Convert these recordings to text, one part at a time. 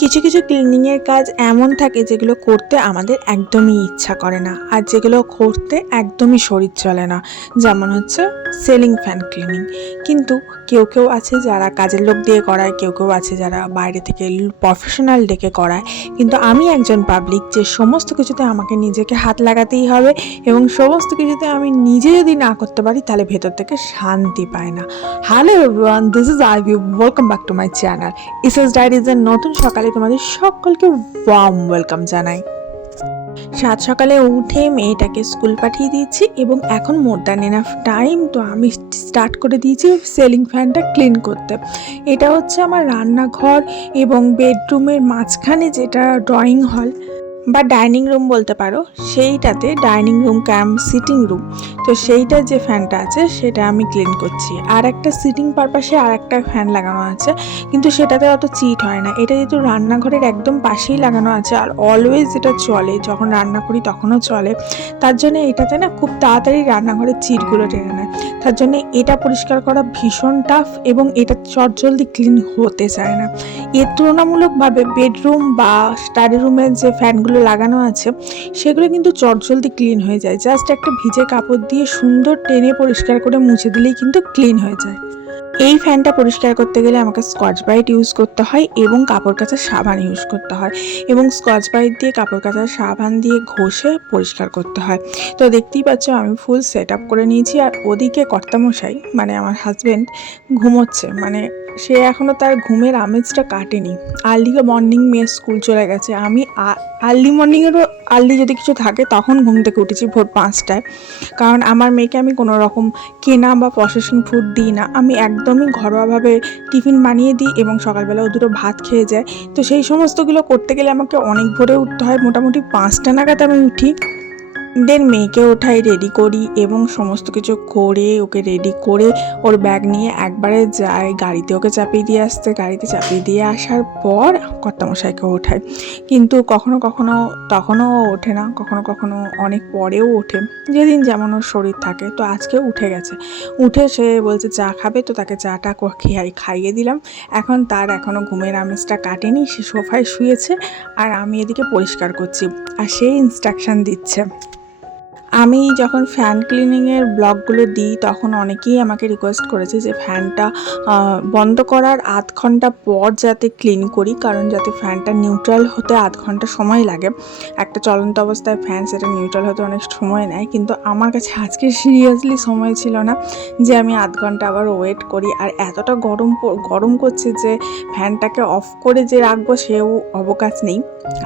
কিছু কিছু ক্লিনিংয়ের কাজ এমন থাকে যেগুলো করতে আমাদের একদমই ইচ্ছা করে না আর যেগুলো করতে একদমই শরীর চলে না। যেমন হচ্ছে সেলিং ফ্যান ক্লিনিং কিন্তু কেউ কেউ আছে যারা কাজের লোক দিয়ে করায়, কেউ কেউ আছে যারা বাইরে থেকে প্রফেশনাল ডেকে করায়। কিন্তু আমি একজন পাবলিক যে সমস্ত কিছুতে আমাকে নিজেকে হাত লাগাতেই হবে এবং সমস্ত কিছুতে আমি নিজে যদি না করতে পারি, তাহলে ভেতর থেকে শান্তি পায় না। Hello everyone this is I you welcome back to my channel ইস ইসএস ডায়েরিজের নতুন সকালে তোমাদের সকলকে ওয়াম ওয়েলকাম জানাই। সাত সকালে উঠে মেয়েটাকে স্কুল পাঠিয়ে দিয়েছি এবং এখন মোর দ্যান এনাফ টাইম তো আমি স্টার্ট করে দিয়েছি সেলিং ফ্যানটা ক্লিন করতে। এটা হচ্ছে আমার রান্নাঘর এবং বেডরুমের মাঝখানে যেটা ড্রয়িং হল বা ডাইনিং রুম বলতে পারো, সেইটাতে dining room cum, sitting room. তো সেইটার যে ফ্যানটা আছে, সেটা আমি ক্লিন করছি। আর একটা সিটিং পারপাসে আর একটা ফ্যান লাগানো আছে, কিন্তু সেটাতে অত চিট হয় না। এটা যেহেতু রান্নাঘরের একদম পাশেই লাগানো আছে, আর অলওয়েজ যেটা চলে, যখন রান্না করি তখনও চলে। তার জন্য এটাতে না খুব তাড়াতাড়ি রান্নাঘরের চিটগুলো টেনে নেয়। তার জন্য এটা পরিষ্কার করা ভীষণ টাফ এবং এটা চটজলদি ক্লিন হতে চায় না। এর তুলনামূলকভাবে বেডরুম বা স্টাডি রুমের যে ফ্যানগুলো লাগানো আছে, সেগুলো কিন্তু চটজলদি ক্লিন হয়ে যায়। জাস্ট একটা ভিজে কাপড় দিয়ে সুন্দর টেনে পরিষ্কার করে মুছে দিলেই কিন্তু ক্লিন হয়ে যায়। এই ফ্যানটা পরিষ্কার করতে গেলে আমাকে স্কচ ব্রাইট ইউজ করতে হয় এবং কাপড় কাচার সাবান ইউজ করতে হয়। এবং স্কচ ব্রাইট দিয়ে কাপড় কাচার সাবান দিয়ে ঘষে পরিষ্কার করতে হয়। তো দেখতেই পাচ্ছ আমি ফুল সেট আপ করে নিয়েছি আর ওদিকে কর্তামশাই মানে আমার হাজব্যান্ড ঘুমোচ্ছে। মানে সে এখনও তার ঘুমের আমেজটা কাটেনি। আর্লি মর্নিং মেয়ে স্কুল চলে গেছে। আমি আর্লি মর্নিংয়েরও আর্লি যদি কিছু থাকে তখন ঘুম থেকে উঠেছি ভোর পাঁচটায়। কারণ আমার মেয়েকে আমি কোনো রকম কেনা বা প্রসেসিং ফুড দিই না। আমি একদমই ঘরোয়াভাবে টিফিন বানিয়ে দিই এবং সকালবেলা ও দুটো ভাত খেয়ে যায়। তো সেই সমস্তগুলো করতে গেলে আমাকে অনেক ভোরে উঠতে হয়। মোটামুটি পাঁচটা নাগাদ আমি উঠি। দেন মেয়েকে ওঠাই রেডি করি এবং সমস্ত কিছু করে ওকে রেডি করে ওর ব্যাগ নিয়ে একবারে যাই গাড়িতে ওকে চাপিয়ে দিয়ে আসতে। গাড়িতে চাপিয়ে দিয়ে আসার পর কর্তামশাইকে ওঠাই কিন্তু কখনো কখনো, তখনও ওঠে না, কখনো কখনো অনেক পরেও ওঠে। যেদিন যেমন ওর শরীর থাকে। তো আজকে উঠে গেছে। উঠে সে বলছে, চা খাবে? তো তাকে চাটা খেয়ে খাইয়ে দিলাম। এখন তার এখনও ঘুমের আমেজটা কাটেনি। সে সোফায় শুয়েছে। আর আমি এদিকে পরিষ্কার করছি। আর সে ইনস্ট্রাকশন দিচ্ছে। আমি যখন ফ্যান ক্লিনিংয়ের ব্লগগুলো দিই, তখন অনেকেই আমাকে রিকোয়েস্ট করেছে যে ফ্যানটা বন্ধ করার আধ ঘণ্টা পর যাতে ক্লিন করি, কারণ যাতে ফ্যানটা নিউট্রাল হতে আধ ঘণ্টা সময় লাগে। একটা চলন্ত অবস্থায় ফ্যান সেটা নিউট্রাল হতে অনেক সময় নেয়, কিন্তু আমার কাছে আজকে সিরিয়াসলি সময় ছিল না যে আমি আধ ঘণ্টা আবার ওয়েট করি। আর এতটা গরম গরম করছে যে ফ্যানটাকে অফ করে যে রাখব সেও অবকাশ নেই।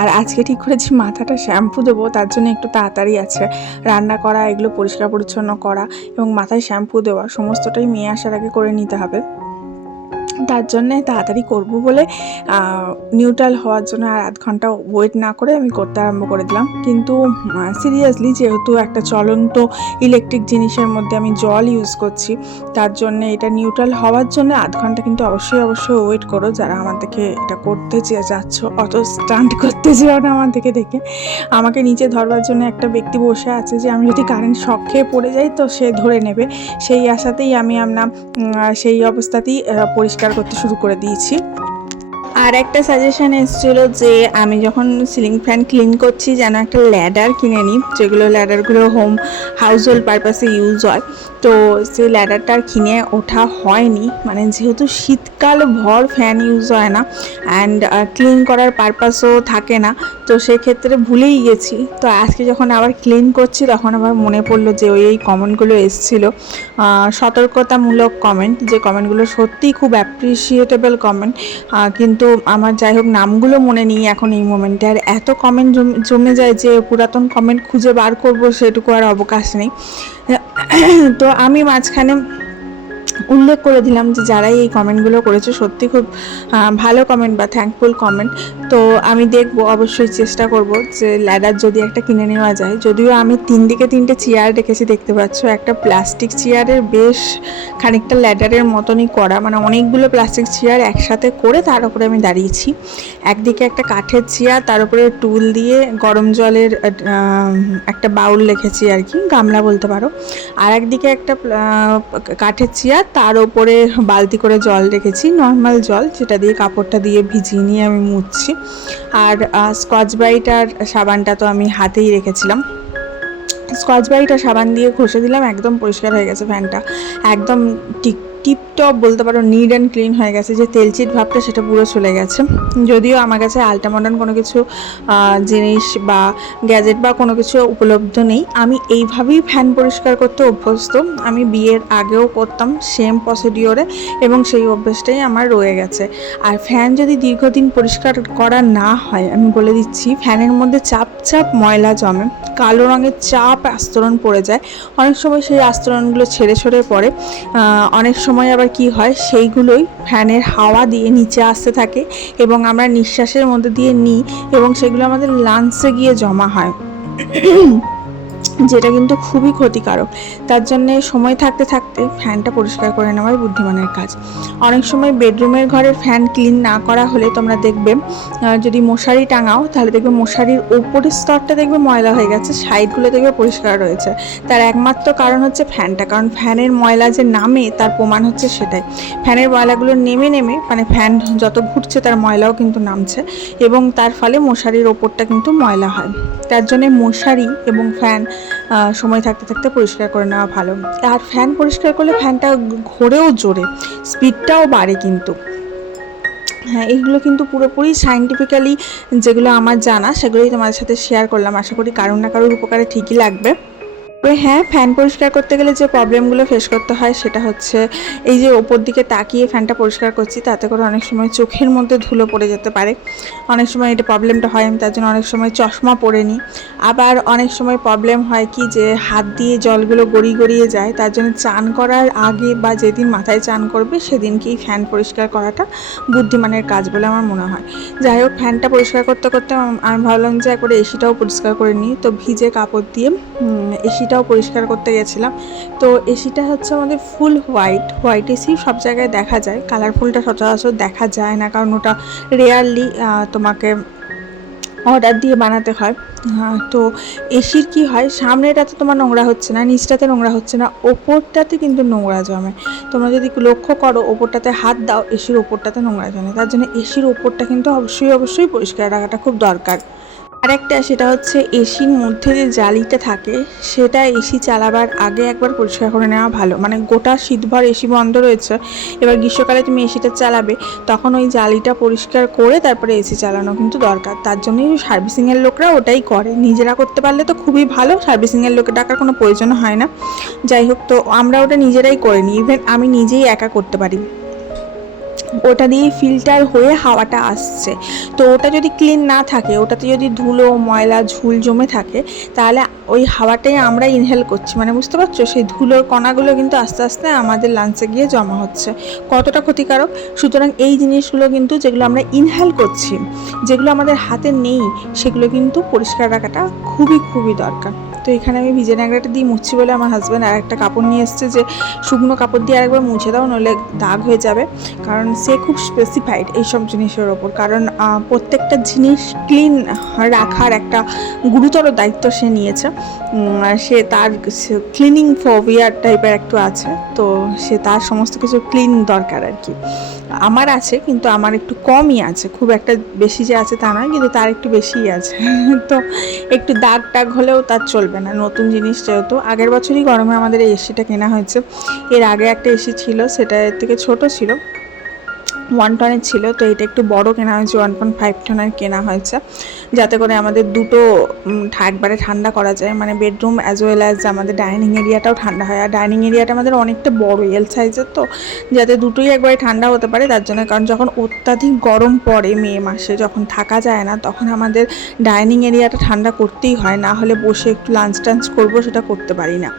আর আজকে ঠিক করেছি, মাথাটা শ্যাম্পু দেবো, তার জন্য একটু তাড়াতাড়ি আছে। রান্না করা, এগুলো পরিষ্কার পরিচ্ছন্ন করা এবং মাথায় শ্যাম্পু দেওয়া, সমস্তটাই মেয়ে আসার আগে করে নিতে হবে। তার জন্যে তাড়াতাড়ি করব বলে নিউট্রাল হওয়ার জন্য আর আধ ঘণ্টা ওয়েট না করে আমি করতে আরম্ভ করে দিলাম। কিন্তু সিরিয়াসলি যেহেতু একটা চলন্ত ইলেকট্রিক জিনিসের মধ্যে আমি জল ইউজ করছি, তার জন্য এটা নিউট্রাল হওয়ার জন্য আধ ঘণ্টা কিন্তু অবশ্যই অবশ্যই ওয়েট করো যারা আমার থেকে এটা করতে চেয়ে যাচ্ছ, অত স্টান্ট করতে চেয়েও না আমার থেকে দেখে। আমাকে নিচে ধরবার জন্য একটা ব্যক্তি বসে আছে যে আমি যদি কারেন্ট শখ খেয়ে পড়ে যাই তো সে ধরে নেবে। সেই আশাতেই আমি আপনার সেই অবস্থাতেই পরিষ্কার করতে শুরু করে দিয়েছি। আর একটা সাজেশান এসেছিল যে আমি যখন সিলিং ফ্যান ক্লিন করছি যেন একটা ল্যাডার কিনে নিই, যেগুলো ল্যাডারগুলো হোম হাউস হোল্ড পারপাসে ইউজ হয়। তো সেই ল্যাডারটা আর কিনে ওঠা হয়নি। মানে যেহেতু শীতকাল ভর ফ্যান ইউজ হয় না অ্যান্ড ক্লিন করার পারপাসও থাকে না, তো সেক্ষেত্রে ভুলেই গেছি। তো আজকে যখন আবার ক্লিন করছি, তখন আবার মনে পড়ল যে ওই, এই কমেন্টগুলো এসেছিল। সতর্কতামূলক কমেন্ট যে কমেন্টগুলো সত্যিই খুব অ্যাপ্রিসিয়েটেবল কমেন্ট কিন্তু আমার যাই হোক নামগুলো মনে নেই এখন এই মোমেন্টে আর এত কমেন্ট জমে যায় যে পুরাতন কমেন্ট খুঁজে বার করব, সেটুকু আর অবকাশ নেই। তো আমি মাঝখানে উল্লেখ করে দিলাম যে যারাই এই কমেন্টগুলো করেছে, সত্যি খুব ভালো কমেন্ট বা থ্যাঙ্কফুল কমেন্ট। তো আমি দেখব, অবশ্যই চেষ্টা করব যে ল্যাডার যদি একটা কিনে নেওয়া যায়। যদিও আমি তিন দিকে তিনটে চেয়ার রেখেছি, দেখতে পাচ্ছ। একটা প্লাস্টিক চেয়ারের বেশ খানিকটা ল্যাডারের মতনই করা। মানে অনেকগুলো প্লাস্টিক চেয়ার একসাথে করে তার উপরে আমি দাঁড়িয়েছি। একদিকে একটা কাঠের চেয়ার, তার উপরে টুল দিয়ে গরম জলের একটা বাউল রেখেছি আর কি, গামলা বলতে পারো। আর একদিকে একটা কাঠের চেয়ার তার ওপরে বালতি করে জল রেখেছি নর্মাল জল, যেটা দিয়ে কাপড়টা দিয়ে ভিজিয়ে নিয়ে আমি মুছছি। আর স্কচ ব্রাইট আর সাবানটা তো আমি হাতেই রেখেছিলাম। স্কচ ব্রাইট আর সাবান দিয়ে ঘষে দিলাম, একদম পরিষ্কার হয়ে গেছে ফ্যানটা একদম টিক টিপটপ বলতে পারো নিড অ্যান্ড ক্লিন হয়ে গেছে। যে তেলচিট ভাবটা, সেটা পুরো চলে গেছে। যদিও আমার কাছে আলটা মডার্ন কোনো কিছু জিনিস বা গ্যাজেট বা কোনো কিছু উপলব্ধ নেই। আমি এইভাবেই ফ্যান পরিষ্কার করতে অভ্যস্ত। আমি বিয়ের আগেও করতাম সেম প্রসিডিওরে এবং সেই অভ্যেসটাই আমার রয়ে গেছে। আর ফ্যান যদি দীর্ঘদিন পরিষ্কার করা না হয়, আমি বলে দিচ্ছি ফ্যানের মধ্যে চাপ চাপ ময়লা জমে। কালো রঙের চাপ আস্তরণ পড়ে যায়। অনেক সময় সেই আস্তরণগুলো ছেড়ে ছড়ে পড়ে অনেক সময় আবার কি হয়? সেইগুলোই ফ্যানের হাওয়া দিয়ে নিচে আসতে থাকে এবং আমরা নিঃশ্বাসের মধ্যে দিয়ে নিই এবং সেগুলো আমাদের লাংসে গিয়ে জমা হয়। যেটা কিন্তু খুবই ক্ষতিকারক। তার জন্যে সময় থাকতে থাকতে ফ্যানটা পরিষ্কার করে নেওয়াই বুদ্ধিমানের কাজ। অনেক সময় বেডরুমের ঘরের ফ্যান ক্লিন না করা হলে তোমরা দেখবে যদি মশারি টাঙাও তাহলে দেখবে মশারির ওপরের স্তরটা দেখবে ময়লা হয়ে গেছে, সাইডগুলো দেখবে পরিষ্কার রয়েছে। তার একমাত্র কারণ হচ্ছে ফ্যানটা, কারণ ফ্যানের ময়লা যে নামে তার প্রমাণ হচ্ছে সেটাই। ফ্যানের ময়লাগুলো নেমে নেমে মানে ফ্যান যত ঘুরছে তার ময়লাও কিন্তু নামছে এবং তার ফলে মশারির ওপরটা কিন্তু ময়লা হয়। তার জন্য মশারি এবং ফ্যান সময় থাকতে থাকতে পরিষ্কার করে নেওয়া ভালো। আর ফ্যান পরিষ্কার করলে ফ্যানটা ঘোরেও জোরে স্পিডটাও বাড়ে কিন্তু। হ্যাঁ এইগুলো কিন্তু পুরোপুরি সায়েন্টিফিক্যালি যেগুলো আমার জানা, সেগুলোই তোমাদের সাথে শেয়ার করলাম। আশা করি কারোর না কারোর উপকারে ঠিকই লাগবে। হ্যাঁ ফ্যান পরিষ্কার করতে গেলে যে প্রবলেমগুলো ফেস করতে হয় সেটা হচ্ছে এই যে ওপর দিকে তাকিয়ে ফ্যানটা পরিষ্কার করছি, তাতে করে অনেক সময় চোখের মধ্যে ধুলো পড়ে যেতে পারে। অনেক সময় এটা প্রবলেমটা হয়, আমি তার জন্য অনেক সময় চশমা পরে নিই আবার অনেক সময় প্রবলেম হয় কি যে হাত দিয়ে জলগুলো গড়িয়ে গড়িয়ে যায়, তার জন্য চান করার আগে বা যেদিন মাথায় চান করবে সেদিনকেই ফ্যান পরিষ্কার করাটা বুদ্ধিমানের কাজ বলে আমার মনে হয়। যাই হোক ফ্যানটা পরিষ্কার করতে করতে আমি ভাবলাম যে একবারে এসিটাও পরিষ্কার করে নিই, তো ভিজে কাপড় দিয়ে এসিটাও পরিষ্কার করতে গেছিলাম। তো এসিটা হচ্ছে আমাদের ফুল হোয়াইট। হোয়াইট এসি সব জায়গায় দেখা যায়। কালারফুলটা সচরাচর দেখা যায় না, কারণ ওটা রেয়ারলি তোমাকে অর্ডার দিয়ে বানাতে হয়। তো এসির কি হয়, সামনেটাতে তোমার নোংরা হচ্ছে না, নিচটাতে নোংরা হচ্ছে না, ওপরটাতে কিন্তু নোংরা জমে। তোমরা যদি লক্ষ্য করো, ওপরটাতে হাত দাও, এসির ওপরটাতে নোংরা জমে। তার জন্য এসির ওপরটা কিন্তু অবশ্যই অবশ্যই পরিষ্কার রাখাটা খুব দরকার। আরেকটা সেটা হচ্ছে এসির মধ্যে যে জালিটা থাকে, সেটা এসি চালাবার আগে একবার পরিষ্কার করে নেওয়া ভালো। মানে গোটা শীতভর এসি বন্ধ রয়েছে, এবার গ্রীষ্মকালে তুমি এসিটা চালাবে, তখন ওই জালিটা পরিষ্কার করে তারপরে এসি চালানো কিন্তু দরকার। তার জন্যই সার্ভিসিংয়ের লোকরা ওটাই করে। নিজেরা করতে পারলে তো খুবই ভালো, সার্ভিসিংয়ের লোকে ডাকার কোনো প্রয়োজন হয় না। যাই হোক, তো আমরা ওটা নিজেরাই করে নিই। ইভেন আমি নিজেই একা করতে পারি। ওটা দিয়ে ফিল্টার হয়ে হাওয়াটা আসছে। তো ওটা যদি ক্লিন না থাকে, ওটাতে যদি ধুলো, ময়লা, ঝুল জমে থাকে, তাহলে ওই হাওয়াটাই আমরা ইনহেল করছি। মানে বুঝতে পারছ? সেই ধুলোর কণাগুলো কিন্তু আস্তে আস্তে আমাদের লাঞ্চে গিয়ে জমা হচ্ছে। কতটা ক্ষতিকারক? সুতরাং এই জিনিসগুলো কিন্তু যেগুলো আমরা ইনহেল করছি, যেগুলো আমাদের হাতে নেই, সেগুলো কিন্তু পরিষ্কার রাখাটা খুবই খুবই দরকার। তো এখানে আমি ভিজে ন্যাংরাটা দিয়ে মুছছি বলে আমার হাজব্যান্ড আর একটা কাপড় নিয়ে এসছে যে শুকনো কাপড় দিয়ে আরেকবার মুছে দাও, নইলে দাগ হয়ে যাবে। কারণ সে খুব স্পেসিফাইড এইসব জিনিসের ওপর। কারণ প্রত্যেকটা জিনিস ক্লিন রাখার একটা গুরুতর দায়িত্ব সে নিয়েছে। সে তার ক্লিনিং ফোবিয়ার টাইপের একটু আছে। তো সে তার সমস্ত কিছু ক্লিন দরকার আর কি। আমার আছে, কিন্তু আমার একটু কমই আছে। খুব একটা বেশি যে আছে তা নয়, কিন্তু তার একটু বেশিই আছে। তো একটু দাগ টাগ হলেও তার চলবে না। নতুন জিনিস যেহেতু, আগের বছরই গরমে আমাদের এই এসিটা কেনা হয়েছে। এর আগে একটা এসি ছিল, সেটা এর থেকে ছোট ছিল। ওয়ান টনের ছিল, তো এটা একটু বড় কেনা হয়েছে ওয়ান পয়েন্ট ফাইভ টনের কেনা হয়েছে। যাতে করে আমাদের দুটো একবারে ঠান্ডা করা যায়। মানে বেডরুম অ্যাজ ওয়েল অ্যাজ আমাদের ডাইনিং এরিয়াটাও ঠান্ডা হয়। আর ডাইনিং এরিয়াটা আমাদের অনেকটা বড় এল সাইজের তো। যাতে দুটোই একবারে ঠান্ডা হতে পারে, তার জন্য কারণ যখন অত্যাধিক গরম পড়ে মে মাসে, যখন থাকা যায় না, তখন আমাদের ডাইনিং এরিয়াটা ঠান্ডা করতেই হয়। না হলে বসে একটু লাঞ্চ টাঞ্চ করব, সেটা করতে পারি না।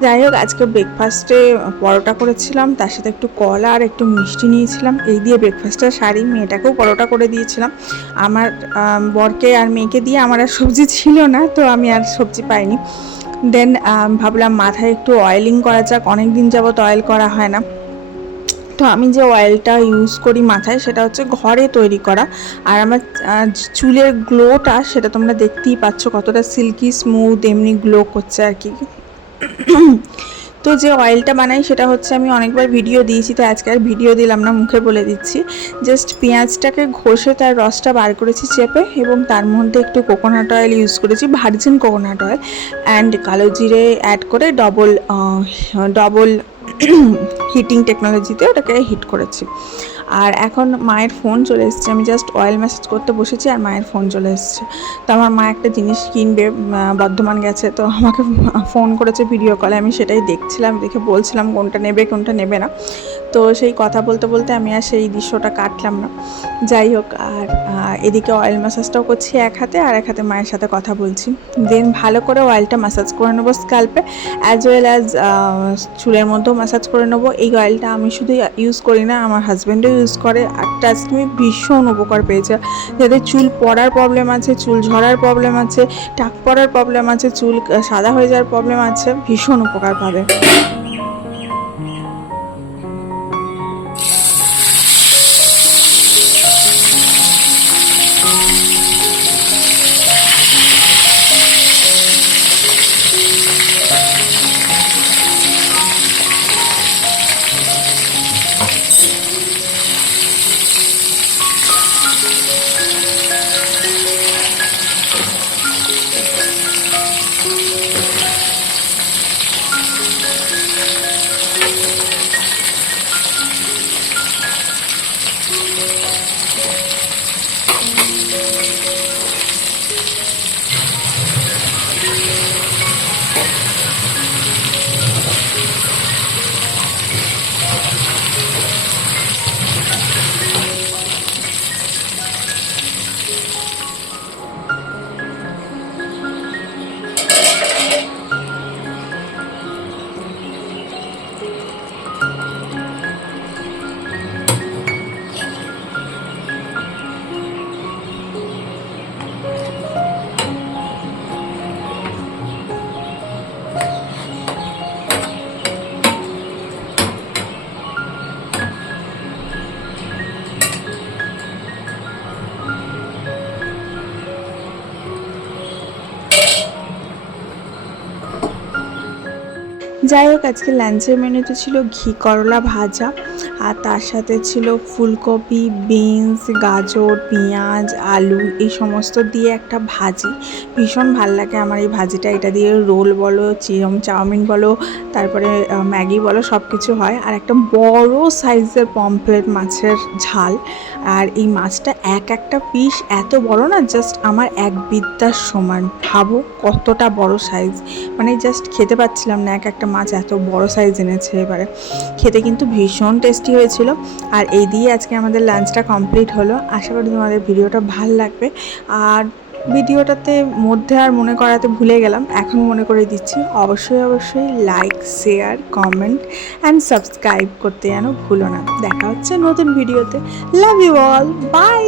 যাই হোক, আজকে ব্রেকফাস্টে পরোটা করেছিলাম। তার সাথে একটু কলা আর একটু মিষ্টি নিয়েছিলাম। এই দিয়ে ব্রেকফাস্টটা সারি। মেয়েটাকেও পরোটা করে দিয়েছিলাম। আমার বরকে আর মেয়েকে দিয়ে আমার আর সবজি ছিল না, তো আমি আর সবজি পাইনি। দেন ভাবলাম মাথায় একটু অয়েলিং করা যাক অনেক দিন যাবত অয়েল করা হয় না। তো আমি যে অয়েলটা ইউজ করি মাথায়, সেটা হচ্ছে ঘরে তৈরি করা। আর আমার চুলের গ্লোটা সেটা তোমরা দেখতেই পাচ্ছ কতটা সিল্কি স্মুথ এমনি গ্লো করছে আর কি। তো যে অয়েলটা বানাই সেটা হচ্ছে আমি অনেকবার ভিডিও দিয়েছি, তো আজকে আর ভিডিও দিলাম না, মুখে বলে দিচ্ছি। জাস্ট পেঁয়াজটাকে ঘষে তার রসটা বার করেছি চেপে এবং তার মধ্যে একটু কোকোনাট অয়েল ইউজ করেছি ভার্জিন কোকোনাট অয়েল অ্যান্ড কালো জিরে অ্যাড করে ডবল ডবল হিটিং টেকনোলজিতে ওটাকে হিট করেছি। আর এখন মায়ের ফোন চলে এসেছে। আমি জাস্ট অয়েল ম্যাসেজ করতে বসেছি আর মায়ের ফোন চলে এসেছে। তো আমার মা একটা জিনিস কিনবে বর্ধমান গেছে। তো আমাকে ফোন করেছে ভিডিও কলে আমি সেটাই দেখছিলাম, দেখে বলছিলাম কোনটা নেবে কোনটা নেবে না। তো সেই কথা বলতে বলতে আমি আর সেই দৃশ্যটা কাটলাম না। যাই হোক, আর এদিকে অয়েল ম্যাসাজটাও করছি এক হাতে আর এক হাতে মায়ের সাথে কথা বলছি। দেন ভালো করে অয়েলটা ম্যাসাজ করে নেব স্ক্যাল্পে অ্যাজ ওয়েল অ্যাজ চুলের মধ্যেও ম্যাসাজ করে নেব। এই অয়েলটা আমি শুধু ইউজ করি না, আমার হাজব্যান্ডও ইউজ করে আর তুমি ভীষণ উপকার পেয়েছে। যাদের চুল পড়ার প্রবলেম আছে, চুল ঝরার প্রবলেম আছে, টাক পড়ার প্রবলেম আছে, চুল সাদা হয়ে যাওয়ার প্রবলেম আছে, ভীষণ উপকার পাবে। যাই হোক আজকে লাঞ্চের মেনুতে ছিল ঘি করলা ভাজা আর তার সাথে ছিল ফুলকপি, বিনস, গাজর, পেঁয়াজ, আলু, এই সমস্ত দিয়ে একটা ভাজি। ভীষণ ভালো লাগে আমার এই ভাজিটা। এটা দিয়ে রোল বলো, চিরম চাউমিন বলো, তারপরে ম্যাগি বলো সব কিছু হয়। আর একটা বড় সাইজের পমপ্লেট মাছের ঝাল। আর এই মাছটা এক একটা পিস এত বড় না, জাস্ট আমার এক বিদ্যার সমান। ভাবো কতটা বড় সাইজ। মানে জাস্ট খেতে পাচ্ছিলাম না, এক একটা মাছ এত বড় সাইজ এনেছে এবারে। খেতে কিন্তু ভীষণ টেস্টি হয়েছিল। আর এই দিয়ে আজকে আমাদের লাঞ্চটা কমপ্লিট হলো। আশা করি তোমাদের ভিডিওটা ভালো লাগবে। আর ভিডিওটাতে মধ্যে আর মনে করাতে ভুলে গেলাম, এখন মনে করে দিচ্ছি, অবশ্যই অবশ্যই like share comment and subscribe করতে যেন ভুলো না। দেখা হচ্ছে নতুন ভিডিওতে। Love you all by